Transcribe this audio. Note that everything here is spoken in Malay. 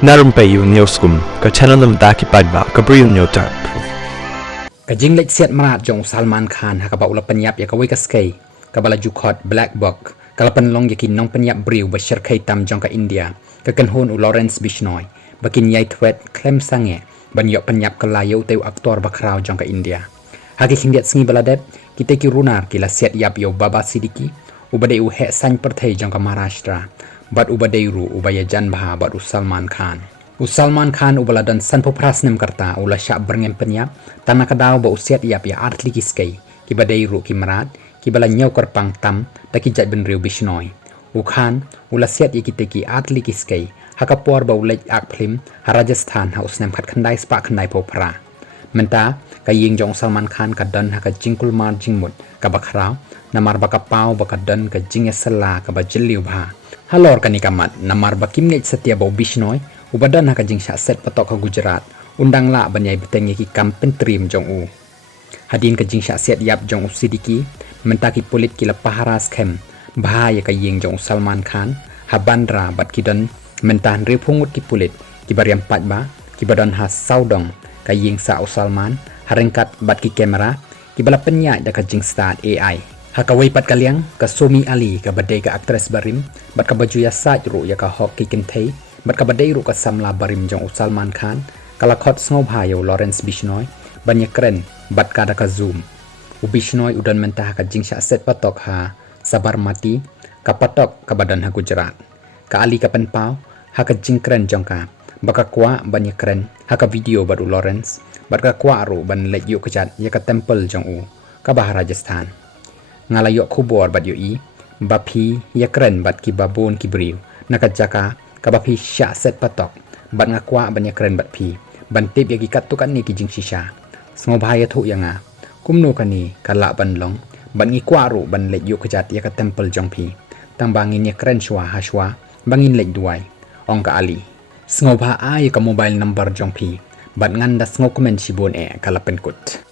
Narum payu nioskum ka chananam daki padba ka briu nyotar. Kajing lek siat marat jong Salman Khan hakaba ula penyap ya kawai kaskai kabala jukot black box kalapan long yakin nong penyap briu bashar kai tam jong ka India kakan hon u Lawrence Bishnoi bakin yai thwet klem sange ban yok penyap kalayo teu aktor bakrau jong ka India haki hindiat sngi baladep kita ki runar kila siat yap yo baba sidiki ubade u he san perthai jong ka Maharashtra bat ubade ru ubaya janbha bat u Salman Khan Salman Khan ubaladan san popras nem karta ula syak berngem penyap tanah kadau ba usiat yap ya artli kiskai ki badai ru ki marat ki bala nyau karpang tam taki jat ben riu Bishnoi u Khan ula siat ya kiteki artli kiskai hakapor ba ulaj ak phlim ha Rajasthan ha usnem khat khandai spa khandai popra menta ka ying jong Salman Khan ka dan ha ka jingkul mar jingmut ka bakrau namar ba ka pau ba ka dan ka jingesala ka ba jeliu bha halor kanikamat namar ba kimnge setia ba Bishnoi ubadan haka jing syak set patok ke Gujarat undang la banyai beteng ki kampen trim jong u hadin ke jing syak set yap jong u sidiki mentaki polit ki lepaharas kem bahaya ka yeng jong Salman Khan habandra bat kidan mentan repungut ki polit ki bariam patba ki badan has saudong ka yeng sa Salman harengkat bat ki kamera ki bala penya da ka jing start AI haka wai pat kaliang ka Somi Ali ka badai ka aktris barim bat ka baju ya saj ru ya ka hok ki kenthei bat ka badai ru ka samla barim jong Salman Khan kala khot sngob hayo Lawrence Bishnoi banya kren bat ka da ka zoom u Bishnoi udan mentah ka jing syak set patok ha Sabarmati ka patok ka badan ha Gujarat ka Ali ka penpau ha ka jing kren jong ka baka kwa banya kren ha ka video baru Lawrence bat ka kwa ru ban lek yu kejat ya ka temple jong u ka bah Rajasthan ngalayok khubor bat yu i bapi ya kren bat ki babon ki briu nakajaka kabapi syak set patok bat ngakwa banyak keren bat pi bantip yagi katukan ni kijing shisha sngob haya thu yanga kumno kani kala banlong ban ngi kwaru ban lek yu kejat ya ka temple jong pi tang bangin ya keren shwa hashwa bangin lek duai ong ka Ali sngob ha ai ka mobile number jong pi bat nganda sngob komen shibon kala penkut